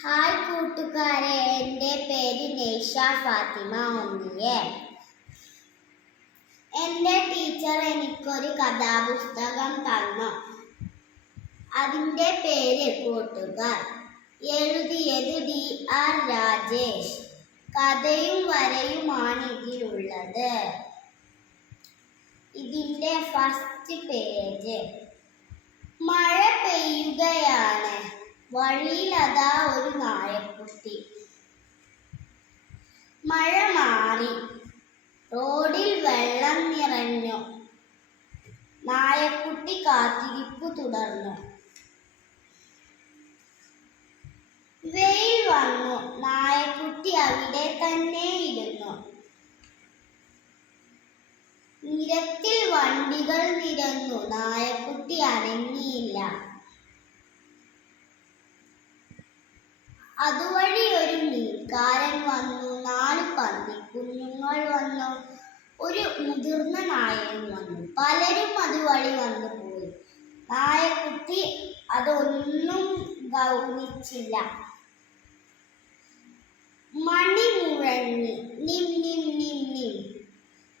Hi കൂട്ടുകാരെ എന്റെ പേര് നെയ്ഷ ഫാത്തിമ ഒന്നിയെ എന്റെ ടീച്ചർ എനിക്കൊരു കഥാപുസ്തകം തന്നു. അതിന്റെ പേര് കൂട്ടുകാർ. എഴുതിയത് ഡി ആർ രാജേഷ്. കഥയും വരയുമാണ് ഇതിലുള്ളത്. ഇതിന്റെ ഫസ്റ്റ് പേജ്. മഴ വഴിയിലതാ ഒരു നായക്കുട്ടി. മഴ മാറി. റോഡിൽ വെള്ളം നിറഞ്ഞു. നായക്കുട്ടി കാത്തിരിപ്പ് തുടർന്നു. വെയിൽ വന്നു. നായക്കുട്ടി അവിടെ തന്നെ ഇരുന്നു. നിരത്തിൽ വണ്ടികൾ നിരന്നു. നായക്കുട്ടി അനങ്ങിയില്ല. അതുവഴി ഒരു മീൻകാരൻ വന്നു നാല് പന്നിക്കുഞ്ഞുങ്ങൾ വന്നു ഒരു മുതിർന്ന നായകൻ വന്നു. പലരും അതുവഴി വന്നു പോയി. നായക്കുട്ടി അതൊന്നും ഗൗനിച്ചില്ല. മണി മുഴങ്ങി. നിം നിം നിം നിം.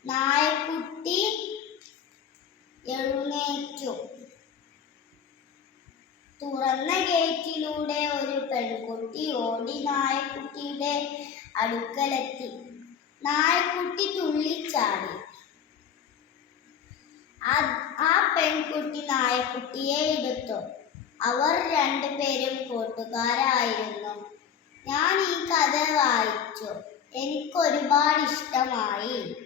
നായക്കുട്ടി എഴുന്നേറ്റു. തുറന്ന ഗേറ്റിലൂടെ ഒരു പെൺകുട്ടി ഓടി നായക്കുട്ടിയുടെ അടുക്കലെത്തി. നായക്കുട്ടി തുള്ളിച്ചാടി ആ- പെൺകുട്ടി നായക്കുട്ടിയെ എടുത്തു. അവർ രണ്ടുപേരും കൂട്ടുകാരായിരുന്നു. ഞാൻ ഈ കഥ വായിച്ചു. എനിക്ക് ഒരുപാട് ഇഷ്ടമായി.